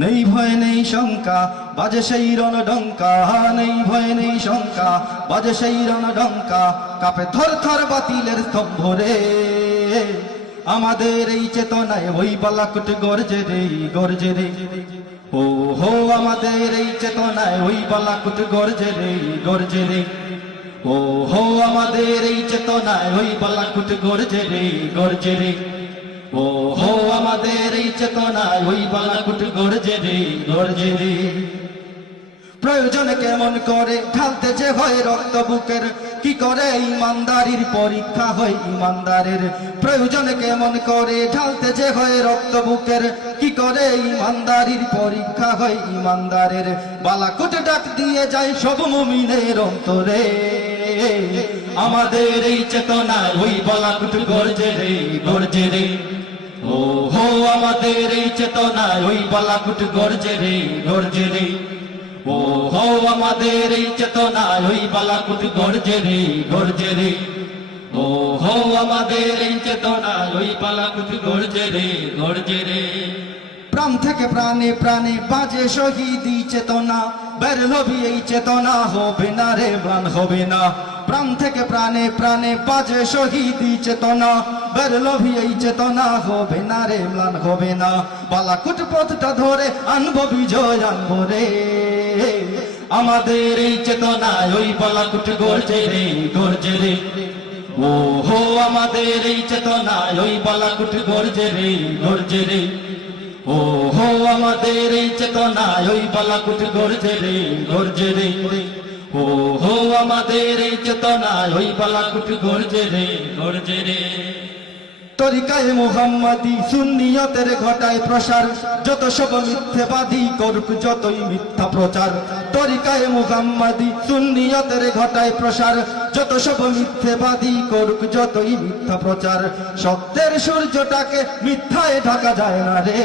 নেই ভয় নেই শঙ্কা বাজে সেই রণডঙ্কা, নেই ভয় নেই শঙ্কা বাজে সেই রণডঙ্কা, কাঁপে থর থর বাতিলের স্তম্ভ রে। আমাদের এই চেতনায় ওই বালাকুট গর্জে রে, গর্জে রে। ও হো আমাদের এই চেতনায় ওই বালাকুট গর্জে রে, গর্জে রে। ও হো আমাদের এই চেতনায় ওই বালাকুট গর্জে রে, গর্জে রে। ও হো আমাদের এই চেতনায় ওই বালাকুট গর্জে রে, গর্জে রে। প্রয়োজন কেমন করে ঢালতে যে হয় রক্ত বুকের, কি করে ইমানদারির পরীক্ষা হয় ইমানদারের। প্রয়োজন কেমন করে ঢালতে যে হয় রক্ত বুকের, কি করে ইমানদারির পরীক্ষা হয় ইমানদারের। বালাকুট ডাক দিয়ে যায় সব মুমিনের অন্তরে, আমাদের এই চেতনায় ওই বালাকুট গর্জে রে, গর্জে রে। ও হো আমাদের এই চেতনায় ওই বালাকুট গর্জে রে, গর্জে রে। ও হো আমাদের এই চেতনায় ওই বালাকুট গর্জে রে, গর্জে রে। ও হো আমাদের এই চেতনায় ওই বালাকুট গর্জে রে, গর্জে রে। প্রাণ থেকে প্রাণে প্রাণে বাজে শহীদি চেতনা, বের হবি এই চেতনা হবে না রে ম্লান হবে না। প্রাণ থেকে প্রাণে প্রাণে বাজে শহীদি চেতনা, বের হবি এই চেতনা হবে না রে ম্লান হবে না। বালাকুট পথটা ধরে আনবো বিজয় আনবো রে, আমাদের এই চেতনায় ওই বালাকুট গর্জে রে, গর্জে রে। ও হো আমাদের এই চেতনায় ওই বালাকুট গর্জে রে, গর্জে রে। ও হো আমাদের এই চেতনায় ওই বালাকুট গর্জে রে, গর্জে রে। ও হো আমাদের এই চেতনায় ওই বালাকুট গর্জে রে, গর্জে রে। তরিকায়ে মুহাম্মাদি সুন্নিয়তের ঘটায় প্রসার, যত সব মিথ্যাবাদী করুক যতই মিথ্যা প্রচার। তরিকায়ে মুহাম্মাদি সুন্নিয়তের ঘটায় প্রসার, যত সব মিথ্যাবাদী করুক যতই মিথ্যা প্রচার। সত্যের সূর্যটাকে মিথ্যায় ঢাকা যায় না রে,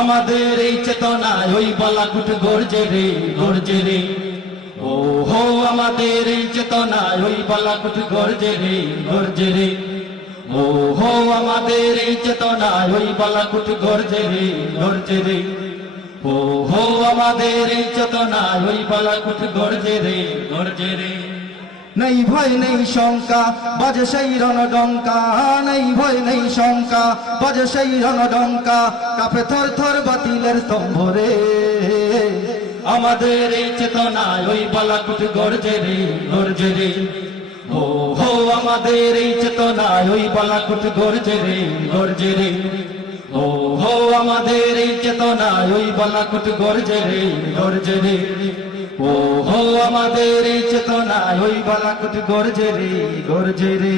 আমাদের এই চেতনায় ওই বালাকুট গর্জে রে, গর্জে রে। ও হো আমাদের এই চেতনায় ওই বালাকুট গর্জে রে, গর্জে রে। ও হো আমাদের এই চেতনায় ওই বালাকুট গর্জে রে, গর্জে রে। ও হো আমাদের এই চেতনায় ওই বালাকুট গর্জে রে, গর্জে রে। নেই ভয় নেই শঙ্কা বাজে সেই রণডঙ্কা, নেই ভয় নেই শঙ্কা বাজে সেই রণডঙ্কা, কাঁপে থর থর বাতিলের স্তম্ভ রে। আমাদের এই চেতনায় ওই বালাকুট গর্জে রে, গর্জে রে। ও হো আমাদের এই চেতনায় ওই বালাকুট গর্জে রে, গর্জে রে। ও হো আমাদের এই চেতনায় ওই বালাকুট গর্জে রে, গর্জে রে। ও হো আমাদের এই চেতনায় ওই বালাকুট গর্জে রে, গর্জে রে।